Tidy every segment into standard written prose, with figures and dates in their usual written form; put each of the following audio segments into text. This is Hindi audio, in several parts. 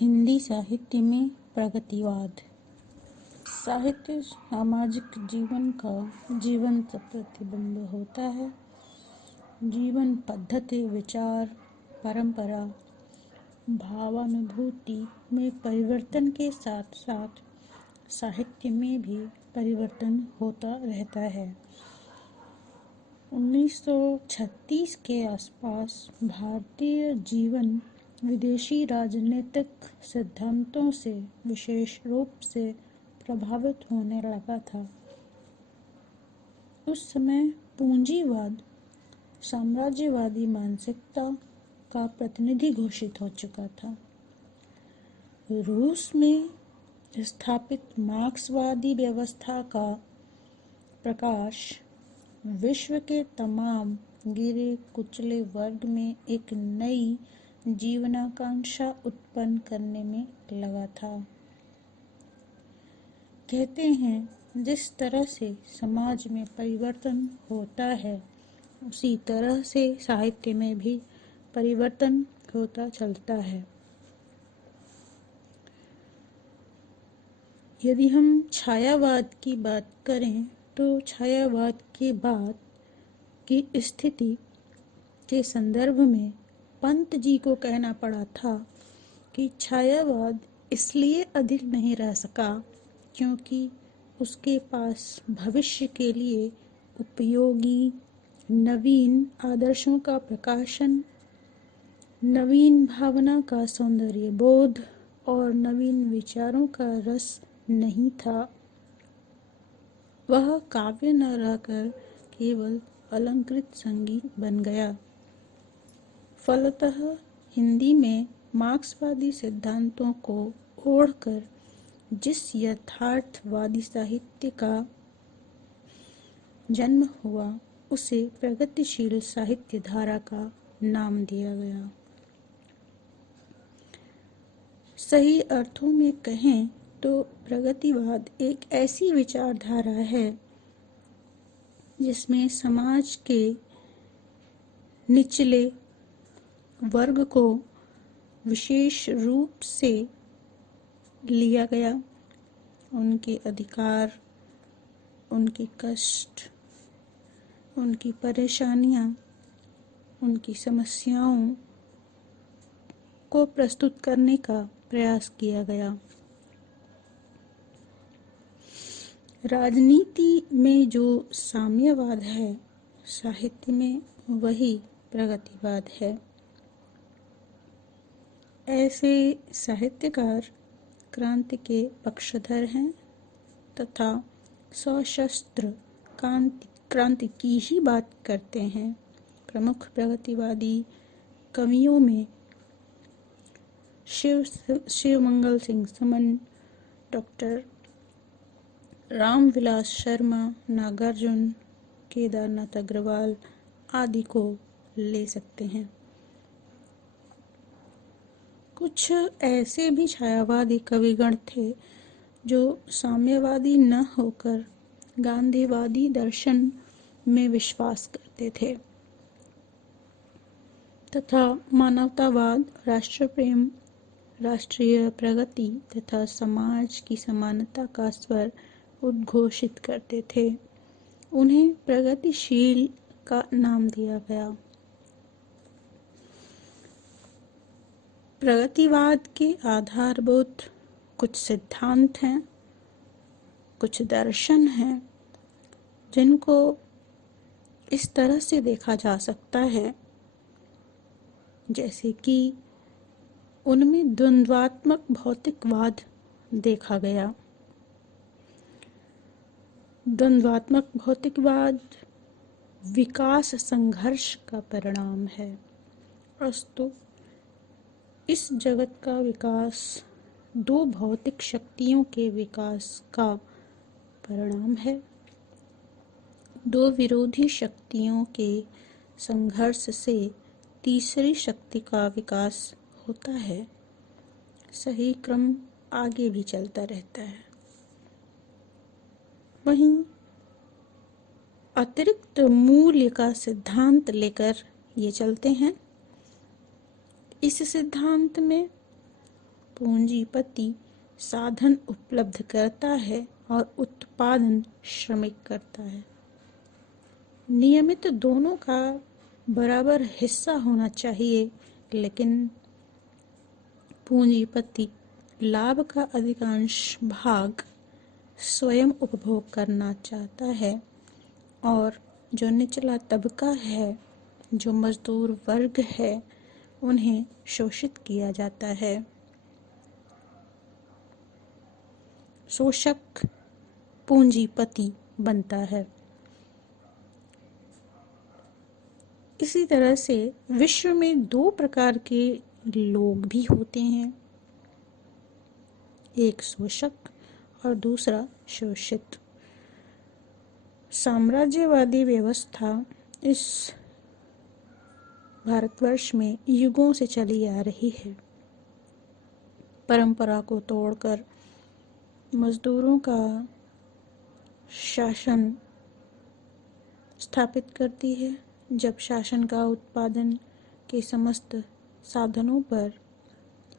हिंदी साहित्य में प्रगतिवाद। साहित्य सामाजिक जीवन का जीवंत प्रतिबिंब होता है। जीवन पद्धति, विचार, परंपरा, भावानुभूति में परिवर्तन के साथ साथ साहित्य में भी परिवर्तन होता रहता है। 1936 के आसपास भारतीय जीवन विदेशी राजनीतिक सिद्धांतों से विशेष रूप से प्रभावित होने लगा था। उस समय पूंजीवाद साम्राज्यवादी मानसिकता का प्रतिनिधि घोषित हो चुका था। रूस में स्थापित मार्क्सवादी व्यवस्था का प्रकाश विश्व के तमाम गिरे कुचले वर्ग में एक नई जीवनाकांक्षा उत्पन्न करने में लगा था। कहते हैं, जिस तरह से समाज में परिवर्तन होता है उसी तरह से साहित्य में भी परिवर्तन होता चलता है। यदि हम छायावाद की बात करें तो छायावाद के बाद की स्थिति के संदर्भ में पंत जी को कहना पड़ा था कि छायावाद इसलिए अधिक नहीं रह सका क्योंकि उसके पास भविष्य के लिए उपयोगी नवीन आदर्शों का प्रकाशन, नवीन भावना का सौंदर्य बोध और नवीन विचारों का रस नहीं था। वह काव्य न रहकर केवल अलंकृत संगीत बन गया। फलतः हिंदी में मार्क्सवादी सिद्धांतों को ओढ़कर जिस यथार्थवादी साहित्य का जन्म हुआ उसे प्रगतिशील साहित्य धारा का नाम दिया गया। सही अर्थों में कहें तो प्रगतिवाद एक ऐसी विचारधारा है जिसमें समाज के निचले वर्ग को विशेष रूप से लिया गया, उनके अधिकार, उनके कष्ट, उनकी परेशानियां, उनकी समस्याओं को प्रस्तुत करने का प्रयास किया गया। राजनीति में जो साम्यवाद है, साहित्य में वही प्रगतिवाद है। ऐसे साहित्यकार क्रांति के पक्षधर हैं तथा सशस्त्र क्रांति की ही बात करते हैं। प्रमुख प्रगतिवादी कवियों में शिवमंगल सिंह सुमन, डॉक्टर रामविलास शर्मा, नागार्जुन, केदारनाथ अग्रवाल आदि को ले सकते हैं। कुछ ऐसे भी छायावादी कविगण थे जो साम्यवादी न होकर गांधीवादी दर्शन में विश्वास करते थे तथा मानवतावाद, राष्ट्र प्रेम, राष्ट्रीय प्रगति तथा समाज की समानता का स्वर उद्घोषित करते थे। उन्हें प्रगतिशील का नाम दिया गया। प्रगतिवाद के आधारभूत कुछ सिद्धांत हैं, कुछ दर्शन हैं जिनको इस तरह से देखा जा सकता है जैसे कि उनमें द्वंद्वात्मक भौतिकवाद देखा गया। द्वंद्वात्मक भौतिकवाद विकास संघर्ष का परिणाम है। अस्तु इस जगत का विकास दो भौतिक शक्तियों के विकास का परिणाम है। दो विरोधी शक्तियों के संघर्ष से तीसरी शक्ति का विकास होता है। सही क्रम आगे भी चलता रहता है। वहीं अतिरिक्त मूल्य का सिद्धांत लेकर ये चलते हैं। इस सिद्धांत में पूंजीपति साधन उपलब्ध करता है और उत्पादन श्रमिक करता है। नियमित दोनों का बराबर हिस्सा होना चाहिए, लेकिन पूंजीपति लाभ का अधिकांश भाग स्वयं उपभोग करना चाहता है और जो निचला तबका है, जो मजदूर वर्ग है, उन्हें शोषित किया जाता है। शोषक पूंजीपति बनता है। इसी तरह से विश्व में दो प्रकार के लोग भी होते हैं, एक शोषक और दूसरा शोषित। साम्राज्यवादी व्यवस्था इस भारतवर्ष में युगों से चली आ रही है। परंपरा को तोड़कर मजदूरों का शासन स्थापित करती है। जब शासन का उत्पादन के समस्त साधनों पर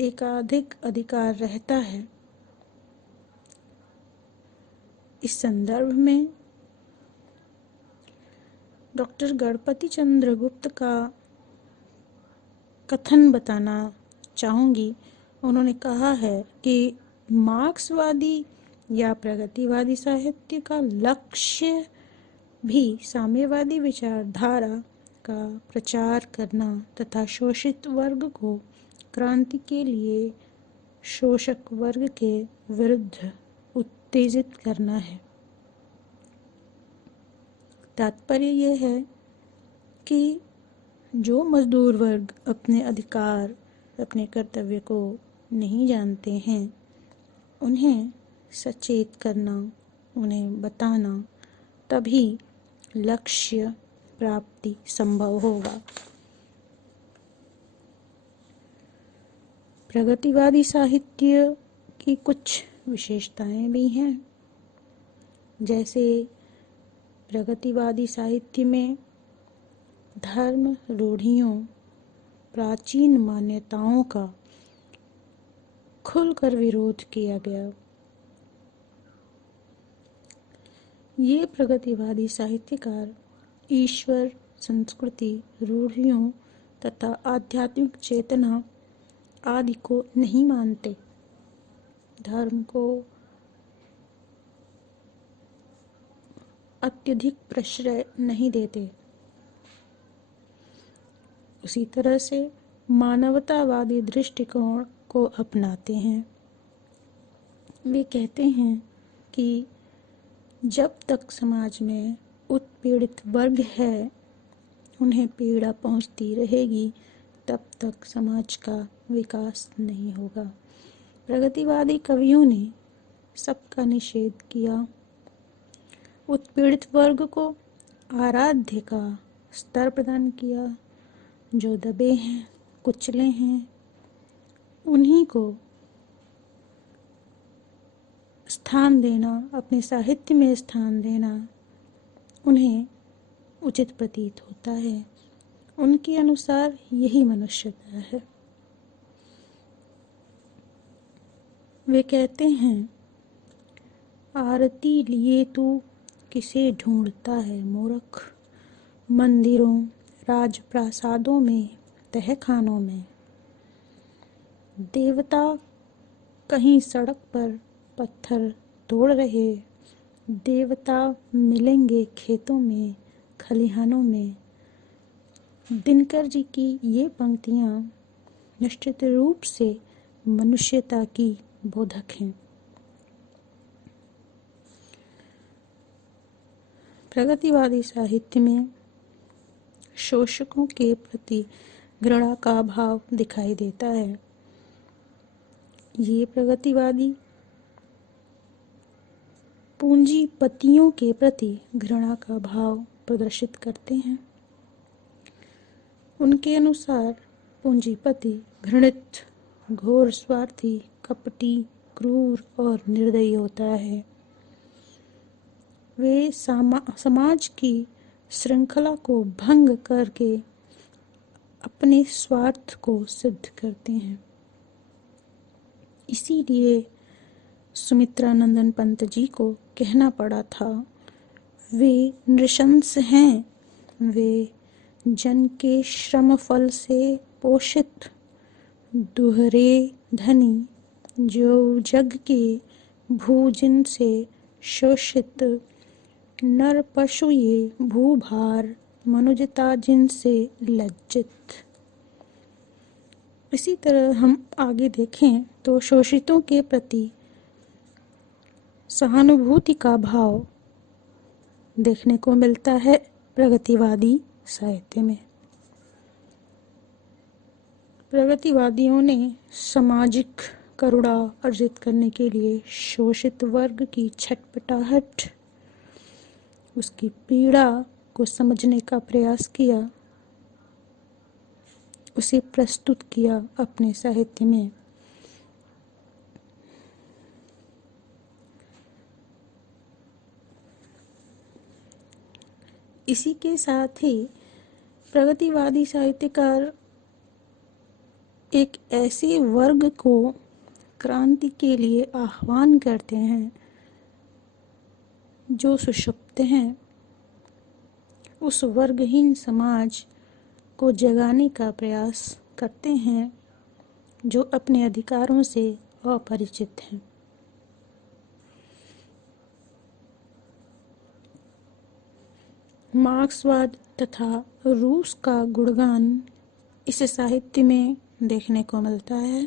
एकाधिक अधिकार रहता है। इस संदर्भ में डॉक्टर गणपति चंद्र गुप्त का कथन बताना चाहूँगी। उन्होंने कहा है कि मार्क्सवादी या प्रगतिवादी साहित्य का लक्ष्य भी साम्यवादी विचारधारा का प्रचार करना तथा शोषित वर्ग को क्रांति के लिए शोषक वर्ग के विरुद्ध उत्तेजित करना है। तात्पर्य यह है कि जो मजदूर वर्ग अपने अधिकार, अपने कर्तव्य को नहीं जानते हैं, उन्हें सचेत करना, उन्हें बताना, तभी लक्ष्य प्राप्ति संभव होगा। प्रगतिवादी साहित्य की कुछ विशेषताएं भी हैं। जैसे प्रगतिवादी साहित्य में धर्म रूढ़ियों, प्राचीन मान्यताओं का खुलकर विरोध किया गया। ये प्रगतिवादी साहित्यकार ईश्वर, संस्कृति, रूढ़ियों तथा आध्यात्मिक चेतना आदि को नहीं मानते। धर्म को अत्यधिक प्रश्रय नहीं देते। उसी तरह से मानवतावादी दृष्टिकोण को अपनाते हैं। वे कहते हैं कि जब तक समाज में उत्पीड़ित वर्ग है, उन्हें पीड़ा पहुंचती रहेगी, तब तक समाज का विकास नहीं होगा। प्रगतिवादी कवियों ने सबका निषेध किया। उत्पीड़ित वर्ग को आराध्य का स्तर प्रदान किया। जो दबे हैं, कुचले हैं, उन्हीं को स्थान देना, अपने साहित्य में स्थान देना उन्हें उचित प्रतीत होता है। उनके अनुसार यही मनुष्यता है। वे कहते हैं, आरती लिए तू किसे ढूंढता है मूर्ख, मंदिरों, राजप्रासादों में, तहखानों में। देवता कहीं सड़क पर पत्थर तोड़ रहे, देवता मिलेंगे खेतों में, खलिहानों में। दिनकर जी की ये पंक्तियाँ निश्चित रूप से मनुष्यता की बोधक हैं। प्रगतिवादी साहित्य में शोषकों के प्रति घृणा का भाव दिखाई देता है। ये प्रगतिवादी पूंजीपतियों के प्रति घृणा का भाव प्रदर्शित करते हैं। उनके अनुसार पूंजीपति घृणित, घोर स्वार्थी, कपटी, क्रूर और निर्दयी होता है। वे समाज की श्रृंखला को भंग करके अपने स्वार्थ को सिद्ध करते हैं। इसीलिए सुमित्रानंदन पंत जी को कहना पड़ा था, वे नृशंस हैं, वे जन के श्रम फल से पोषित दुहरे धनी, जो जग के भूजिन से शोषित, नर पशु ये भूभार, मनुजता जिनसे लज्जित। इसी तरह हम आगे देखें तो शोषितों के प्रति सहानुभूति का भाव देखने को मिलता है प्रगतिवादी साहित्य में। प्रगतिवादियों ने सामाजिक करुणा अर्जित करने के लिए शोषित वर्ग की छटपटाहट, उसकी पीड़ा को समझने का प्रयास किया, उसे प्रस्तुत किया अपने साहित्य में। इसी के साथ ही प्रगतिवादी साहित्यकार एक ऐसे वर्ग को क्रांति के लिए आह्वान करते हैं जो सुषुप्त हैं, उस वर्गहीन समाज को जगाने का प्रयास करते हैं जो अपने अधिकारों से अपरिचित हैं। मार्क्सवाद तथा रूस का गुणगान इस साहित्य में देखने को मिलता है।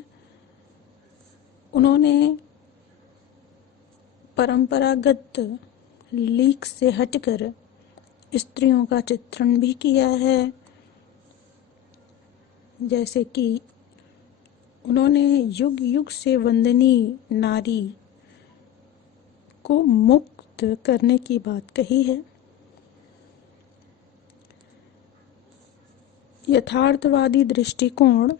उन्होंने परंपरागत लीक से हटकर स्त्रियों का चित्रण भी किया है, जैसे कि उन्होंने युग युग से वंदनीय नारी को मुक्त करने की बात कही है। यथार्थवादी दृष्टिकोण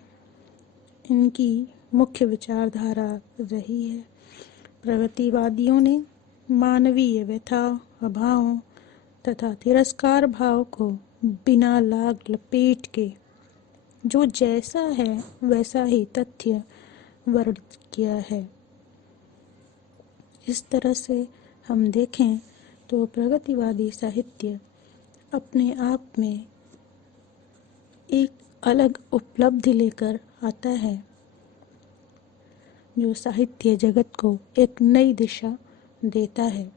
इनकी मुख्य विचारधारा रही है। प्रगतिवादियों ने मानवीय व्यथा, अभाव तथा तिरस्कार भाव को बिना लाग लपेट के जो जैसा है वैसा ही तथ्य वर्णित किया है। इस तरह से हम देखें तो प्रगतिवादी साहित्य अपने आप में एक अलग उपलब्धि लेकर आता है, जो साहित्य जगत को एक नई दिशा देता है।